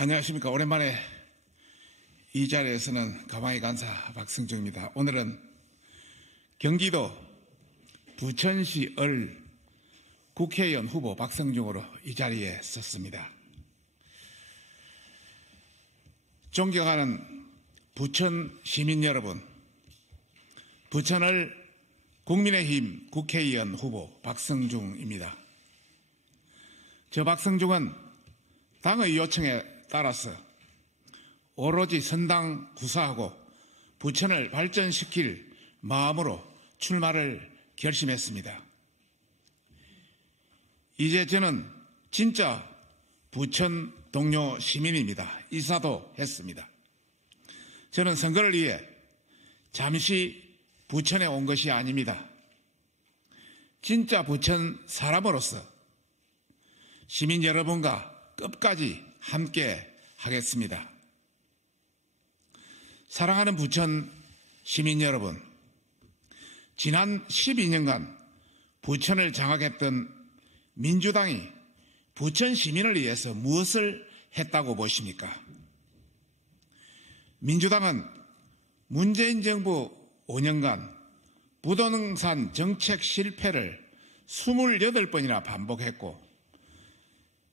안녕하십니까. 오랜만에 이 자리에서는 가방의 간사 박승주입니다. 오늘은 경기도 부천시 을 국회의원 후보 박성중으로 이 자리에 섰습니다. 존경하는 부천 시민 여러분, 부천을 국민의힘 국회의원 후보 박성중입니다. 저 박성중은 당의 요청에 따라서 오로지 선당 구사하고 부천을 발전시킬 마음으로 출마를 결심했습니다. 이제 저는 진짜 부천 동료 시민입니다. 이사도 했습니다. 저는 선거를 위해 잠시 부천에 온 것이 아닙니다. 진짜 부천 사람으로서 시민 여러분과 끝까지 함께 하겠습니다. 사랑하는 부천 시민 여러분, 지난 12년간 부천을 장악했던 민주당이 부천 시민을 위해서 무엇을 했다고 보십니까? 민주당은 문재인 정부 5년간 부동산 정책 실패를 28번이나 반복했고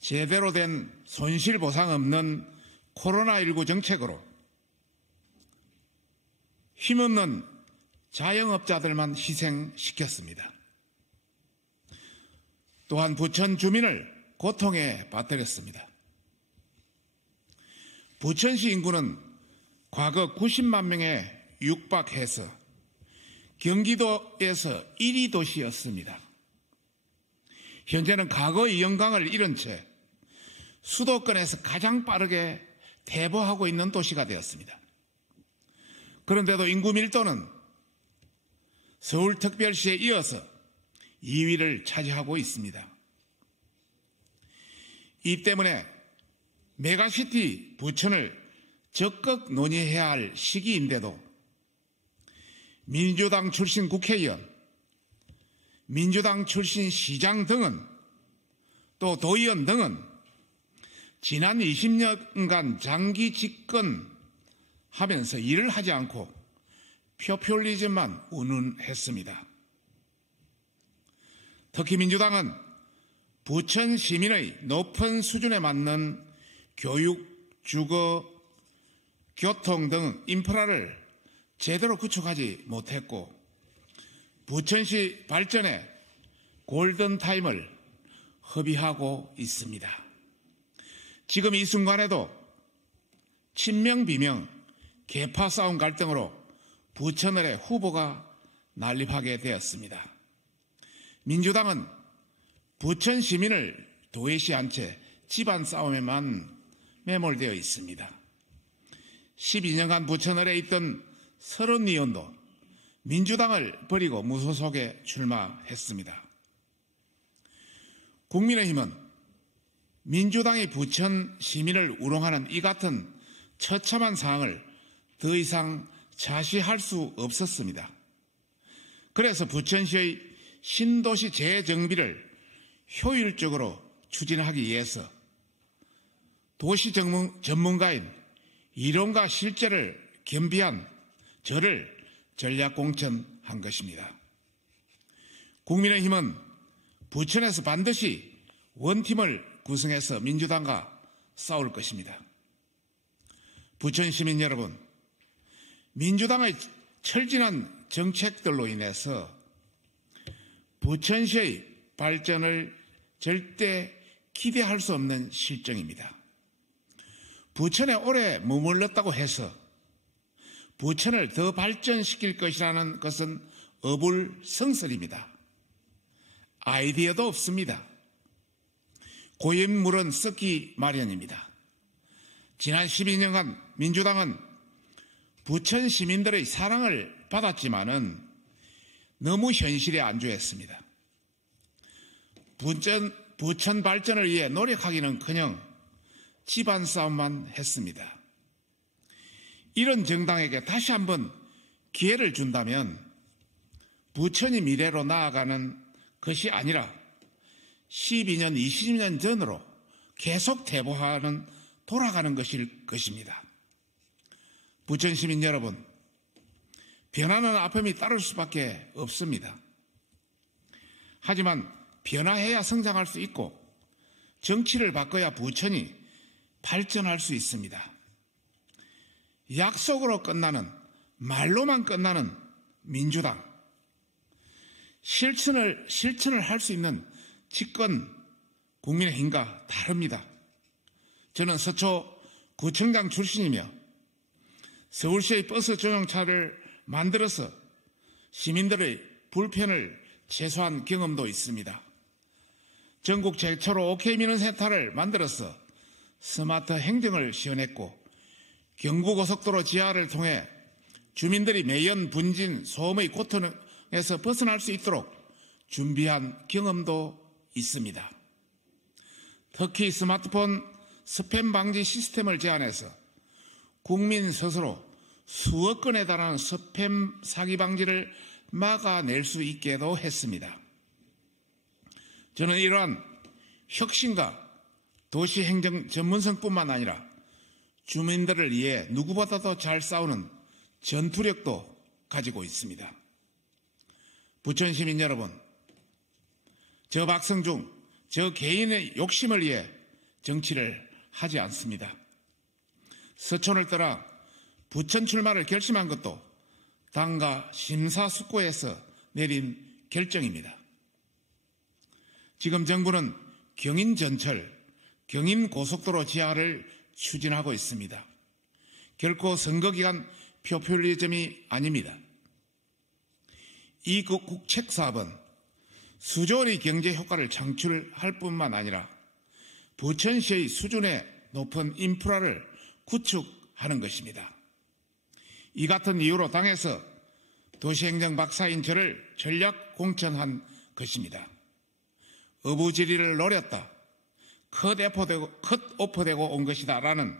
제대로 된 손실보상 없는 코로나19 정책으로 힘없는 자영업자들만 희생시켰습니다. 또한 부천 주민을 고통에 빠뜨렸습니다. 부천시 인구는 과거 90만 명에 육박해서 경기도에서 1위 도시였습니다. 현재는 과거의 영광을 잃은 채 수도권에서 가장 빠르게 대보하고 있는 도시가 되었습니다. 그런데도 인구 밀도는 서울특별시에 이어서 2위를 차지하고 있습니다. 이 때문에 메가시티 부천을 적극 논의해야 할 시기인데도 민주당 출신 국회의원, 민주당 출신 시장 등은 또 도의원 등은 지난 20년간 장기 집권하면서 일을 하지 않고 포퓰리즘만 운운했습니다. 특히 민주당은 부천 시민의 높은 수준에 맞는 교육, 주거, 교통 등 인프라를 제대로 구축하지 못했고 부천시 발전에 골든타임을 허비하고 있습니다. 지금 이 순간에도 친명 비명, 계파 싸움 갈등으로 부천을의 후보가 난립하게 되었습니다. 민주당은 부천 시민을 도외시한 채 집안 싸움에만 매몰되어 있습니다. 12년간 부천을에 있던 서른 의원도 민주당을 버리고 무소속에 출마했습니다. 국민의힘은 민주당이 부천 시민을 우롱하는 이 같은 처참한 상황을 더 이상 자시할 수 없었습니다. 그래서 부천시의 신도시 재정비를 효율적으로 추진하기 위해서 도시 전문가인 이론과 실제를 겸비한 저를 전략공천한 것입니다. 국민의힘은 부천에서 반드시 원팀을 구성해서 민주당과 싸울 것입니다. 부천 시민 여러분, 민주당의 철진한 정책들로 인해서 부천시의 발전을 절대 기대할 수 없는 실정입니다. 부천에 오래 머물렀다고 해서 부천을 더 발전시킬 것이라는 것은 어불성설입니다. 아이디어도 없습니다. 고인물은 썩기 마련입니다. 지난 12년간 민주당은 부천 시민들의 사랑을 받았지만은 너무 현실에 안주했습니다. 부천 발전을 위해 노력하기는커녕 집안 싸움만 했습니다. 이런 정당에게 다시 한번 기회를 준다면 부천이 미래로 나아가는 것이 아니라 12년, 20년 전으로 계속 대보하는 돌아가는 것일 것입니다. 부천 시민 여러분, 변화는 아픔이 따를 수밖에 없습니다. 하지만 변화해야 성장할 수 있고 정치를 바꿔야 부천이 발전할 수 있습니다. 약속으로 끝나는, 말로만 끝나는 민주당, 실천을 할 수 있는 집권 국민의힘과 다릅니다. 저는 서초 구청장 출신이며 서울시의 버스 전용차를 만들어서 시민들의 불편을 최소화한 경험도 있습니다. 전국 최초로 OK민원센터를 만들어서 스마트 행정을 시연했고 경부고속도로 지하를 통해 주민들이 매연, 분진, 소음의 고통에서 벗어날 수 있도록 준비한 경험도 있습니다. 특히 스마트폰 스팸 방지 시스템을 제안해서 국민 스스로 수억 건에 달하는 스팸 사기 방지를 막아낼 수 있게도 했습니다. 저는 이러한 혁신과 도시행정 전문성뿐만 아니라 주민들을 위해 누구보다도 잘 싸우는 전투력도 가지고 있습니다. 부천 시민 여러분, 저 박성중, 저 개인의 욕심을 위해 정치를 하지 않습니다. 서촌을 떠나 부천 출마를 결심한 것도 당과 심사숙고해서 내린 결정입니다. 지금 정부는 경인전철, 경인고속도로 지하를 추진하고 있습니다. 결코 선거기간 포퓰리즘이 아닙니다. 이 국책사업은 수조 원의 경제 효과를 창출할 뿐만 아니라 부천시의 수준의 높은 인프라를 구축하는 것입니다. 이 같은 이유로 당에서 도시행정 박사인 저를 전략 공천한 것입니다. 어부지리를 노렸다, 컷오프되고 온 것이다 라는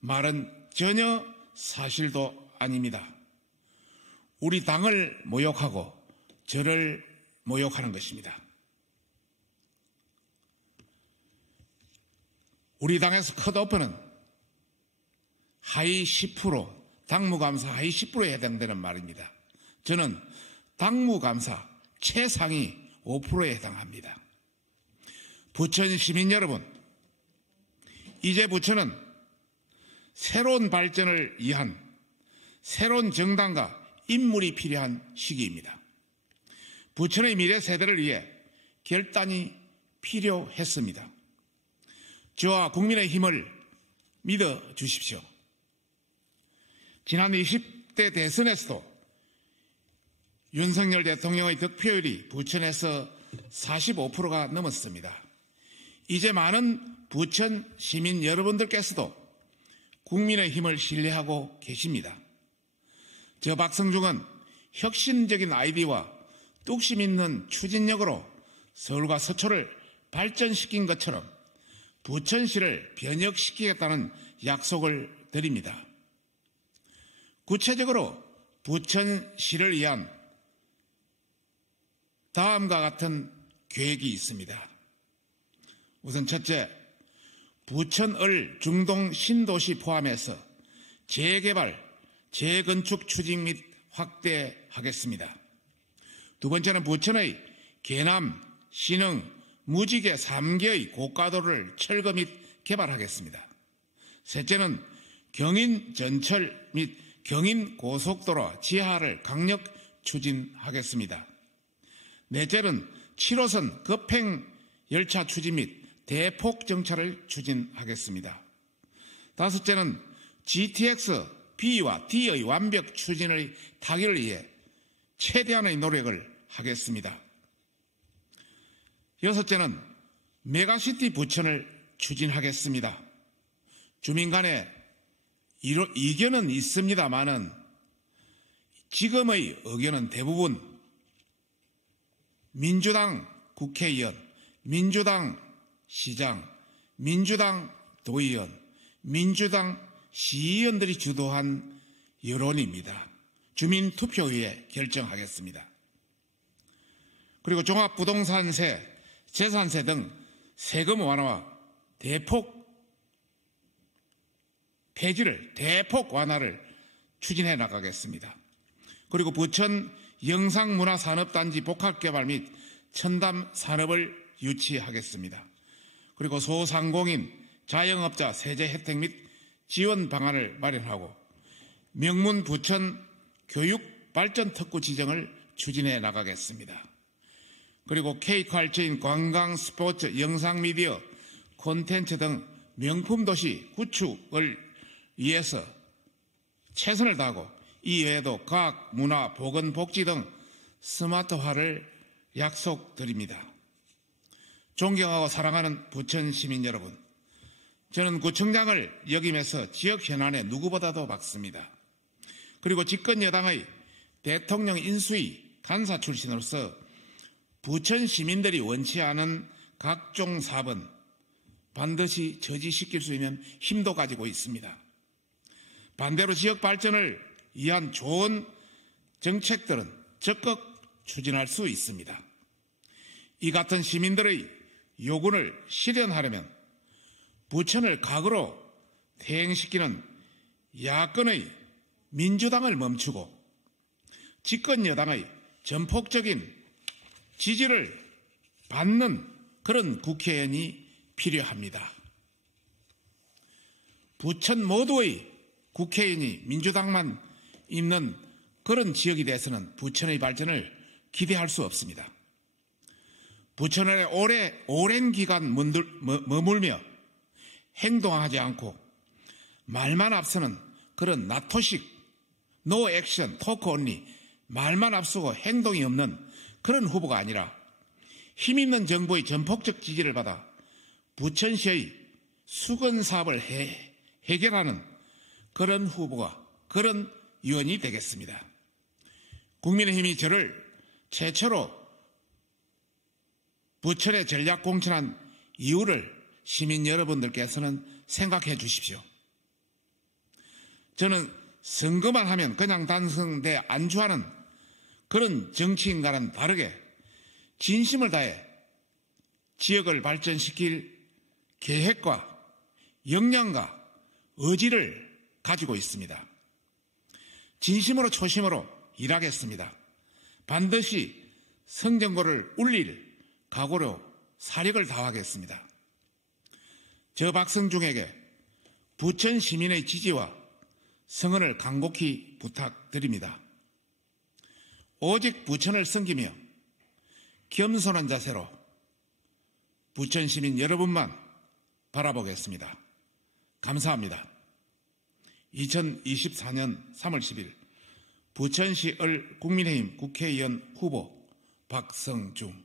말은 전혀 사실도 아닙니다. 우리 당을 모욕하고 저를 모욕하는 것입니다. 우리 당에서 컷오프는 하위 10%, 당무감사 하위 10%에 해당되는 말입니다. 저는 당무감사 최상위 5%에 해당합니다. 부천 시민 여러분, 이제 부천은 새로운 발전을 위한 새로운 정당과 인물이 필요한 시기입니다. 부천의 미래 세대를 위해 결단이 필요했습니다. 저와 국민의힘을 믿어 주십시오. 지난 20대 대선에서도 윤석열 대통령의 득표율이 부천에서 45%가 넘었습니다. 이제 많은 부천 시민 여러분들께서도 국민의힘을 신뢰하고 계십니다. 저 박성중은 혁신적인 아이디어와 뚝심 있는 추진력으로 서울과 서초를 발전시킨 것처럼 부천시를 변혁시키겠다는 약속을 드립니다. 구체적으로 부천시를 위한 다음과 같은 계획이 있습니다. 우선 첫째, 부천을 중동 신도시 포함해서 재개발, 재건축 추진 및 확대하겠습니다. 두 번째는 부천의 계남, 신흥, 무지개 3개의 고가도로를 철거 및 개발하겠습니다. 셋째는 경인전철 및 경인고속도로 지하를 강력 추진하겠습니다. 넷째는 7호선 급행열차 추진 및 대폭 정차를 추진하겠습니다. 다섯째는 GTX B와 D의 완벽 추진의 타결을 위해 최대한의 노력을 하겠습니다. 여섯째는 메가시티 부천을 추진하겠습니다. 주민 간에 이견은 있습니다만은 지금의 의견은 대부분 민주당 국회의원, 민주당 시장, 민주당 도의원, 민주당 시의원들이 주도한 여론입니다. 주민투표위에 결정하겠습니다. 그리고 종합부동산세, 재산세 등 세금 완화와 대폭 폐지를 대폭 완화를 추진해 나가겠습니다. 그리고 부천 영상문화산업단지 복합개발 및 첨단 산업을 유치하겠습니다. 그리고 소상공인, 자영업자 세제 혜택 및 지원 방안을 마련하고 명문 부천 교육발전특구 지정을 추진해 나가겠습니다. 그리고 K컬처인 관광, 스포츠, 영상미디어, 콘텐츠 등 명품 도시 구축을 위해서 최선을 다하고 이외에도 과학, 문화, 보건, 복지 등 스마트화를 약속드립니다. 존경하고 사랑하는 부천 시민 여러분, 저는 구청장을 역임해서 지역 현안에 누구보다도 밝습니다. 그리고 집권 여당의 대통령 인수위 간사 출신으로서 부천 시민들이 원치 않은 각종 사업은 반드시 저지시킬 수 있는 힘도 가지고 있습니다. 반대로 지역 발전을 위한 좋은 정책들은 적극 추진할 수 있습니다. 이 같은 시민들의 요구를 실현하려면 부천을 각으로 퇴행시키는 야권의 민주당을 멈추고 집권 여당의 전폭적인 지지를 받는 그런 국회의원이 필요합니다. 부천 모두의 국회의원이 민주당만 있는 그런 지역에 대해서는 부천의 발전을 기대할 수 없습니다. 부천에 오랜 기간 머물며 행동하지 않고 말만 앞서는 그런 나토식, 노 액션, 토크 온리, 말만 앞서고 행동이 없는 그런 후보가 아니라 힘있는 정부의 전폭적 지지를 받아 부천시의 수건 사업을 해결하는 그런 후보가, 그런 의원이 되겠습니다. 국민의힘이 저를 최초로 부천에 전략 공천한 이유를 시민 여러분들께서는 생각해 주십시오. 저는 선거만 하면 그냥 당선돼 안주하는 그런 정치인과는 다르게 진심을 다해 지역을 발전시킬 계획과 역량과 의지를 가지고 있습니다. 진심으로 초심으로 일하겠습니다. 반드시 성정고를 울릴 각오로 사력을 다하겠습니다. 저 박성중에게 부천 시민의 지지와 성원을 간곡히 부탁드립니다. 오직 부천을 섬기며 겸손한 자세로 부천 시민 여러분만 바라보겠습니다. 감사합니다. 2024년 3월 10일 부천시 을 국민의힘 국회의원 후보 박성중.